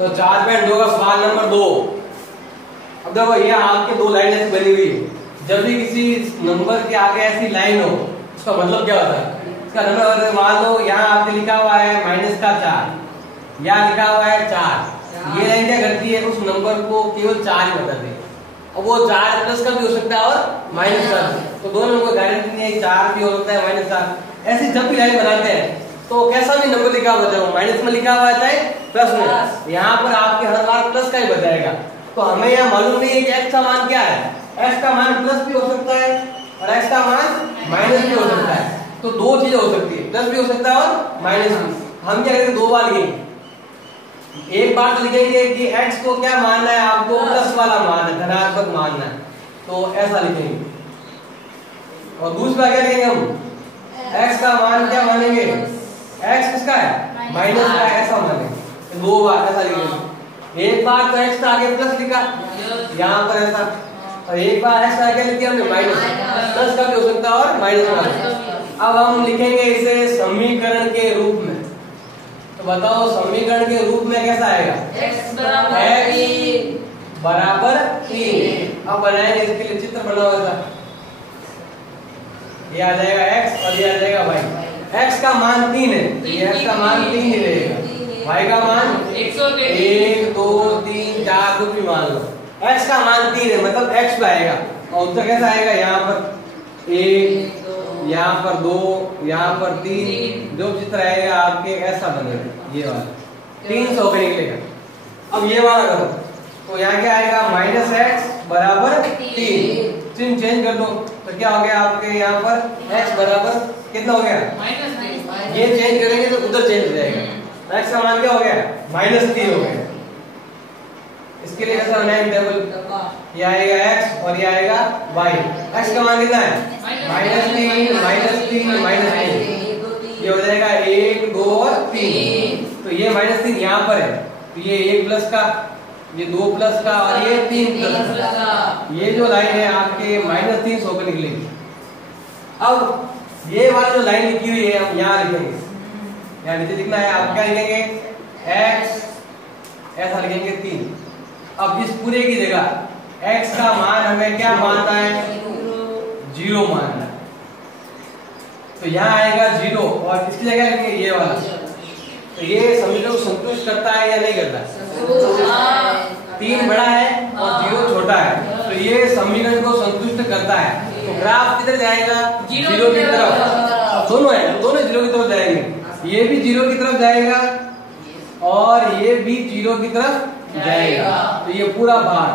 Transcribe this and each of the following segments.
तो 4.2 का सवाल नंबर 2। अब देखो ये आपके दो लाइन ऐसी बनी हुई है, जब भी किसी नंबर के आगे ऐसी लाइन हो उसका मतलब क्या होता है? इसका नंबर मान लो यहाँ आपने लिखा हुआ है -4, यहाँ लिखा हुआ है 4। ये लाइन क्या करती है? उस नंबर को केवल 4 ही बताती है। अब वो 4 प्लस का भी हो सकता है और माइनस का भी, तो दोनों को गारंटी नहीं है, 4 भी हो सकता है -4। ऐसे जब भी लाइन बनाते हैं तो कैसा भी नंबर लिखा हुआ है, माइनस में लिखा हुआ है चाहे प्लस में, यहाँ पर आपके हर बार प्लस का ही बताएगा। तो हमें यह मालूम नहीं है कि x का मान क्या है। x का मान प्लस भी हो सकता है और x का मान माइनस भी हो सकता है। तो दो चीजें हो सकती है, प्लस भी हो सकता है और माइनस भी। हम क्या करेंगे, दो बार लिखेंगे। एक बार तो लिखेंगे कि x को क्या मानना है, आपको प्लस वाला मान है, धनात्मक मानना है, तो ऐसा लिखेंगे। और दूसरा क्या लिखेंगे हम, x का मान क्या मानेंगे, x किसका है, माइनस का है, ऐसा मानेंगे। दो बार ऐसा लिखेंगे। एक बार तो x का आगे प्लस लिखा यहाँ पर ऐसा, और एक बार x आगे लिख दिया हमने माइनस, प्लस का भी हो सकता है और माइनस का भी। अब हम लिखेंगे इसे समीकरण के रूप में। तो बताओ समीकरण के रूप में कैसा आएगा, x बराबर 3। अब बनाएंगे इसके लिए चित्र बना हुआ, ये आ जाएगा x और ये आ जाएगा y। x का मान 3 है, ये x का मान 3 ही रहेगा, y का मान 1 2 3 4 कुछ भी मान लो। x का मान 3 है, मतलब x पे आएगा। और उत्तर कैसा आएगा, यहाँ पर 1, यहाँ पर 2, यहाँ पर 3, जो चित्र आएगा आपके ऐसा बनेगा, ये वाला 300 पे निकलेगा। अब ये वाला करो तो यहाँ क्या आएगा, -x बराबर 3। चिन्ह चेंज कर दो तो क्या हो गया आपके यहाँ पर x बराबर कितना हो गया, ये चेंज करेंगे तो उधर चेंज हो जाएगा। x का मान क्या हो गया, -3 हो गया। इसके लिए कैसा बनाएंगे टेबल, ये आएगा x और ये आएगा y। x का मान कितना है, -3 -3 ये हो जाएगा 1 2 और 3। तो ये -3 यहाँ पर है, तो ये 1 प्लस का, ये 2 प्लस का और ये 3 प्लस का। ये जो लाइन है आपके -300 पे निकलेगी। अब ये वाली जो लाइन लिखी हुई है हम यहाँ लिखेंगे, यहाँ नीचे लिखना है, आप क्या लिखेंगे, x ऐसा लिखेंगे 3। अब इस पूरे की जगह x का मान हमें क्या मानना है, 0 मानना है। तो यहाँ आएगा 0 और इसकी जगह लिखेंगे ये वाला। तो ये समीकरण को संतुष्ट करता है या नहीं करता, 3 बड़ा है और 0 छोटा है, तो ये समीकरण को संतुष्ट करता है। तो ग्राफ किधर जाएगा, 0 की तरफ। दोनों है, दोनों 0 की तरफ जाएंगे, ये भी 0 की तरफ जाएगा और ये भी 0 की तरफ जाएगा। तो ये पूरा भाग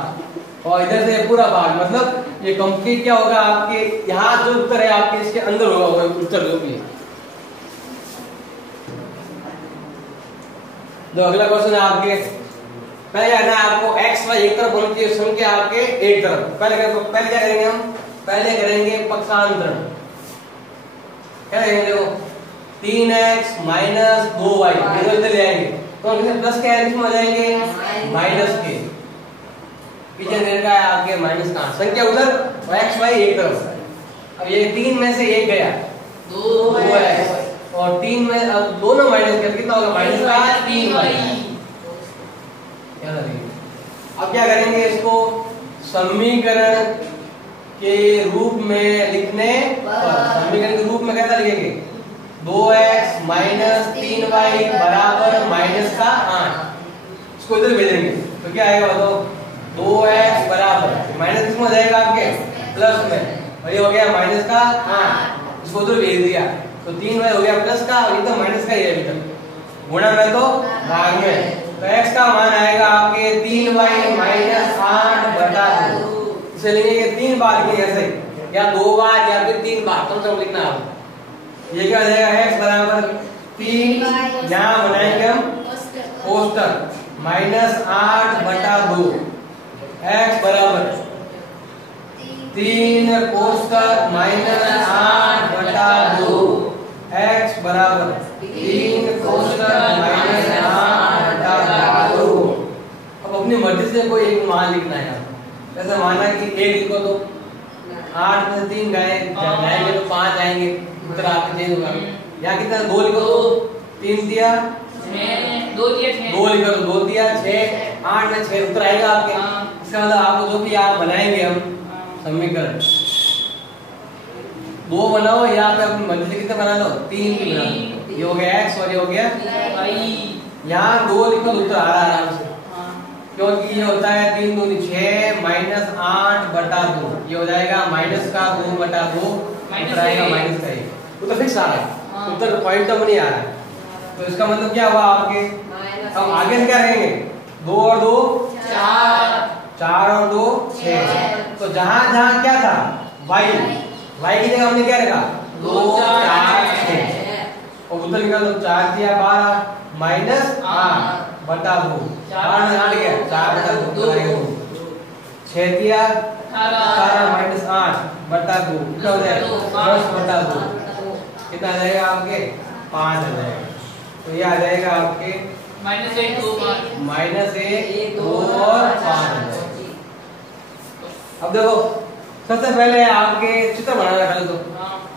और इधर से पूरा भाग, मतलब ये कंप्लीट क्या होगा आपके, यहाँ जो उत्तर है आपके इसके अंदर होगा वो उत्तर जो भी है। जो अगला क्वेश्चन है आपके, पहले क्या करना है आपको, x y एक तरफ होनी चाहिए, संख्या आपके एक तरफ। पहले क्या करेंगे हम, पहले करेंगे पक्षांतरण। क्या करेंगे, देखो 3x - 2y इधर ले आएंगे तो हम प्लस के में आ जाएंगे माइनस के, पीछे का है आपके माइनस का, संख्या उधर और x y एक तरफ। अब ये 3 में से 1 गया, 2x और 3 में अब दोनों माइनस कर कितना होगा, -3y। अब क्या करेंगे, इसको समीकरण के रूप में लिखने पर, समीकरण के रूप में कैसा लिखेंगे, 2x - 3y बराबर -8। इसको इधर भेजेंगे तो क्या आएगा बताओ, 2x बराबर माइनस किसमें जाएगा आपके प्लस में, और ये हो गया -8। इसको उधर भेज दिया तो 3y हो गया प्लस का और इधर माइनस का ही है, इधर गुणा में तो भाग में। तो x का मान आएगा आपके 3y - 8/2। इसे लिखेंगे 3 बार लिखेंगे ऐसे, या 2 बार या फिर 3 बार, कम से कम लिखना है। ये क्या हो जाएगा, x बराबर 3, यहाँ बनाएंगे हम कोष्टक -8/2, x बराबर 3 कोष्टक -8/2, x बराबर 3 कोष्टक -8/2। अब अपनी मर्जी से कोई एक मान लिखना है, जैसे माना कि 1 लिखो तो 8 में से 3 जाएंगे तो 5 आएंगे, उत्तर आपके चेंज होगा। यहाँ कितना, 2 लिखो तो 3 दिया 2 लिखो तो 2 दिया 6 6 8 में 6 उत्तर आएगा आपके। इसका मतलब आपको जो भी आप बनाएंगे हम समीकरण 2 बनाओ, यहाँ पे अपनी मर्जी से कितने बना लो 3 भी बना लो। ये हो गया x और ये हो गया y। यहाँ 2 लिखो तो उत्तर आ रहा है आराम से, क्योंकि ये होता है 3 दूनी 6 माइनस 8 बटा 2, ये हो जाएगा माइनस का 2 बटा 2, उत्तर आएगा माइनस का 1। उत्तर फिक्स आ रहा है, उत्तर पॉइंट तब नहीं आ रहा है। तो इसका मतलब क्या हुआ आपके, अब आगे से क्या रहेंगे 2 और 2 4, 4 और 2 6। तो जहां जहां क्या था y की जगह हमने क्या रखा 2 4 6 और उत्तर निकाल दो 4 दिया 12 माइनस 8 बटा 2, 4 में 8 गया 4 बटा 2 6 दिया 18 माइनस 8 बटा 2 क्या हो जाएगा 10 बटा 2, कितना आ जाएगा आपके 5 आ जाएगा। तो ये आ जाएगा आपके -1 2 और 5। अब देखो सबसे पहले आपके चित्र बनाना पहले तो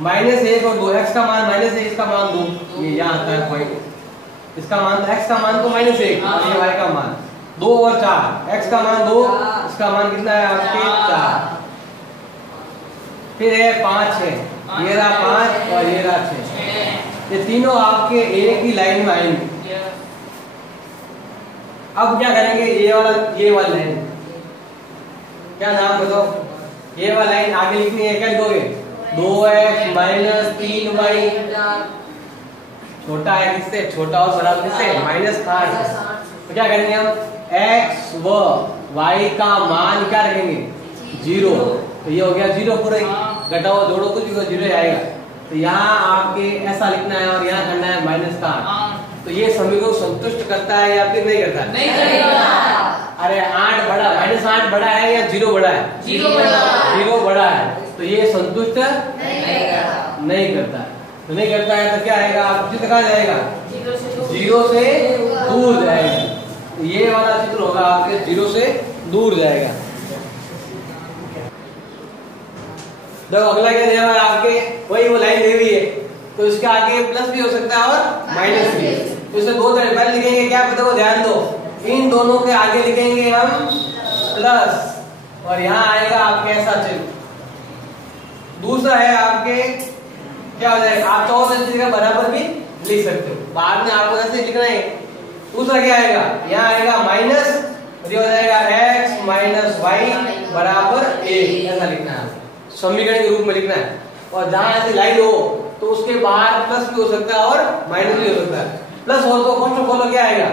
-1 और 2, x का मान -1 इसका मान 2, ये यहाँ आता है पॉइंट, इसका मान x का मान तो -1 और ये y का मान 2 और 4, x का मान 2 इसका मान कितना है आपके 4, फिर है 5 6, ये रहा 5 और ये रहा 6, ये तीनों आपके एक ही लाइन में आएंगे। अब क्या करेंगे ये वाला लाइन, क्या नाम बताओ, ये वाला लाइन आगे लिखनी है, क्या लिखोगे 2x माइनस 3y, छोटा है किससे, छोटा और बड़ा किससे -8। तो क्या करेंगे हम x व y का मान क्या रखेंगे 0, तो ये हो गया 0, पूरे घटाओ जोड़ो कुछ भी 0 आएगा। तो यहाँ आपके ऐसा लिखना है और यहाँ करना है -8। तो ये समीकरण संतुष्ट करता है या फिर नहीं करता, नहीं करेगा। अरे 8 बड़ा -8 बड़ा है या 0 बड़ा है, 0 बड़ा है, तो ये संतुष्ट नहीं करता है। तो नहीं करता है तो क्या आएगा आप चित्र कहाँ जाएगा 0 से दूर जाएगा। तो ये वाला चित्र होगा आपके 0 से दूर जाएगा। देखो अगला क्या दिया है आपके, वही वो लाइन दी हुई है, तो इसके आगे प्लस भी हो सकता है और माइनस भी। तो इसे 2 तरह पहले लिखेंगे क्या पता वो ध्यान दो, इन दोनों के आगे लिखेंगे हम प्लस और यहाँ आएगा आपके ऐसा चिन्ह। दूसरा है आपके क्या हो जाएगा, आप चाहो तो इस जगह बराबर भी लिख सकते हो, बाद में आपको ऐसे लिखना है। दूसरा क्या आएगा, यहाँ आएगा माइनस, हो जाएगा x माइनस वाई बराबर 1, ऐसा लिखना है, समीकरण के रूप में लिखना है। और जहां ऐसी लाइन हो तो उसके बाहर प्लस भी हो सकता है और माइनस भी हो सकता है। प्लस हो तो फर्स्ट ऑफ ऑल क्या आएगा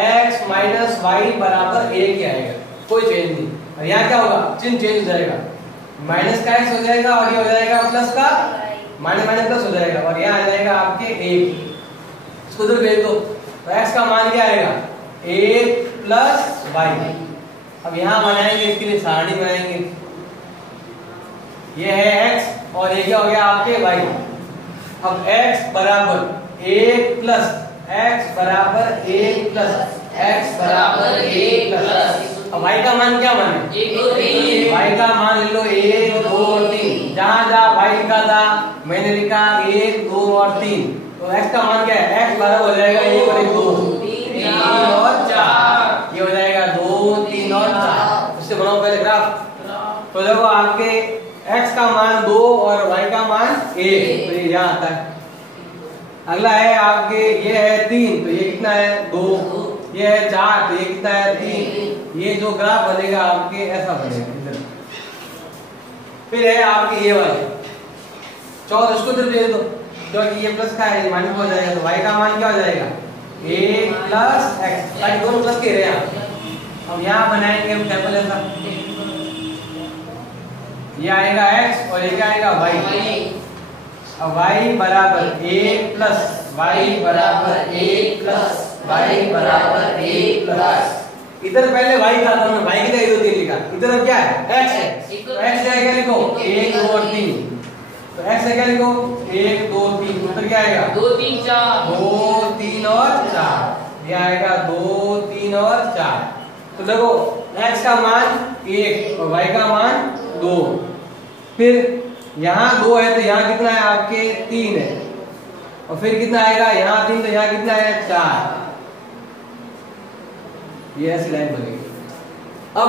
x माइनस वाई बराबर 1 ही आएगा, कोई चेंज नहीं। और यहाँ क्या होगा, चिन्ह चेंज हो जाएगा, माइनस का x हो जाएगा और ये हो जाएगा प्लस का माइनस माइनस प्लस हो जाएगा और यहाँ आ जाएगा आपके 1। इसको उधर भेज दो, तो x का मान क्या आएगा 1 प्लस वाई। अब यहाँ बनाएंगे, इसके लिए सारणी बनाएंगे, ये है x और ये क्या हो गया आपके y। अब x बराबर 1 प्लस x बराबर 1 प्लस x बराबर 1 प्लस, अब y का मान क्या मान है 1 2 3, y का मान ले लो 1 2 और 3, जहां जहां y लिखा था मैंने लिखा 1 2 और 3, तो x का मान क्या है, x बराबर हो जाएगा 1 और 1 2 3 और 4, ये हो जाएगा 2 3 और 4। इससे बनाओ पहले ग्राफ। तो देखो आपके x का मान 2 और y का मान 1, तो ये यहाँ आता है। अगला है आपके ये है 3, तो ये कितना है 2, ये है 4, तो ये कितना है 3। ये जो ग्राफ बनेगा आपके ऐसा बनेगा। फिर है आपके ये वाले 14, इसको इधर दे दो, क्योंकि ये प्लस का है माइनस हो जाएगा, तो y का मान क्या हो जाएगा 1 प्लस x, ताकि दोनों प्लस के रहे हैं। अब यहाँ बनाएंगे हम टेबल ऐसा, ये आएगा x और ये क्या आएगा y। अब y बराबर 1 प्लस y बराबर 1 प्लस y बराबर 1 प्लस, इधर पहले y था तो हमने y की जगह 2 3 लिखा, इधर अब क्या है x है, तो x जगह क्या लिखो 1 2 और 3, तो x से क्या लिखो 1 2 3, उत्तर क्या आएगा 2 3 4, 2 3 और 4, ये आएगा 2 3 और 4। तो देखो x का मान 1 और y का मान 2, फिर यहाँ 2 है तो यहाँ कितना है आपके 3 है, और फिर कितना आएगा यहाँ 3, तो यहाँ कितना है 4। ये ऐसी लाइन बनेगी। अब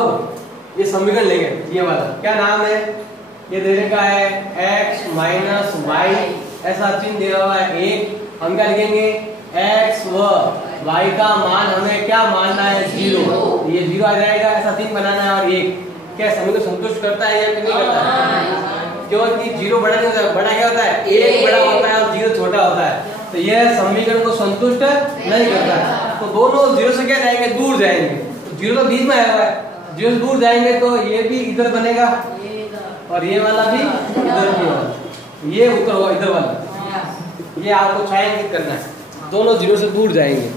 ये समीकरण लेंगे, ये वाला क्या नाम है, ये देने का है x माइनस वाई, ऐसा चिन्ह दिया हुआ है एक। हम क्या लिखेंगे, x व y का मान हमें क्या मानना है, 0। ये 0 आ जाएगा, ऐसा चिन्ह बनाना है। और एक क्या समीकरण संतुष्ट करता है या नहीं करता है, क्योंकि 0 बड़ा नहीं होता है, बड़ा क्या होता है, 1 बड़ा होता है और 0 छोटा होता है। तो यह समीकरण को संतुष्ट नहीं करता है। तो दोनों 0 से क्या जाएंगे, दूर जाएंगे। तो 0 तो बीच में आया हुआ है, 0 से दूर जाएंगे तो ये भी इधर बनेगा और ये वाला भी इधर भी होगा, ये उत्तर होगा इधर वाला। ये आपको छायांकित करना है, दोनों 0 से दूर जाएंगे।